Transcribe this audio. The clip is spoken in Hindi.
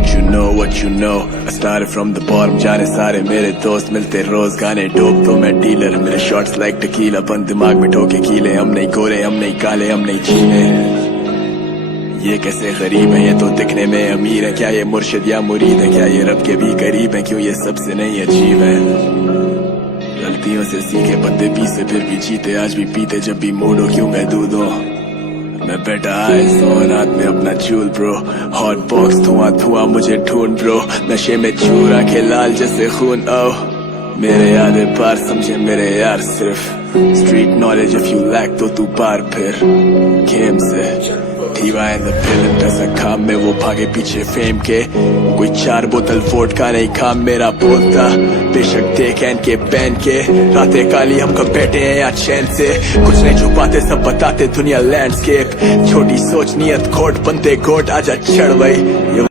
what you know. I started from the bottom, जाने सारे मेरे दोस्त मिलते रोज गाने डोप तो मैं डीलर मेरे शॉट्स लाइक टकीला बंद दिमाग में ठोके कीले हम नहीं गोरे हम नहीं काले हम नहीं चीने ये कैसे गरीब है ये तो दिखने में अमीर है क्या ये मुर्शिद या मुरीद है क्या ये रब के भी करीब है क्यों ये सबसे नहीं अजीब है गलतियों से सीखे बंदे पीसे फिर भी जीते आज भी पीते जब भी मूड हो क्यों मैं दूध हो मैं बैठा आए सोनात में अपना चूल ब्रो हॉट बॉक्स धुआं धुआं मुझे ढूंढ ब्रो नशे में चूर आंखें लाल जैसे खून ओ मेरे आधे पार समझे मेरे यार सिर्फ street knowledge if you lack तो तू पार फिर गेम से Diva and the villain पैसा काम में वो भागे पीछे फेम के कोई 4 बोतल वोडका नहीं काम मेरा बोलता बेशक देख एन के पहन के रातें काली हम कब बैठे हैं या चैन से कुछ नहीं छुपाते सब बताते दुनिया लैंडस्केप छोटी सोच नियत खोट बनते गोट आजा चढ़ वही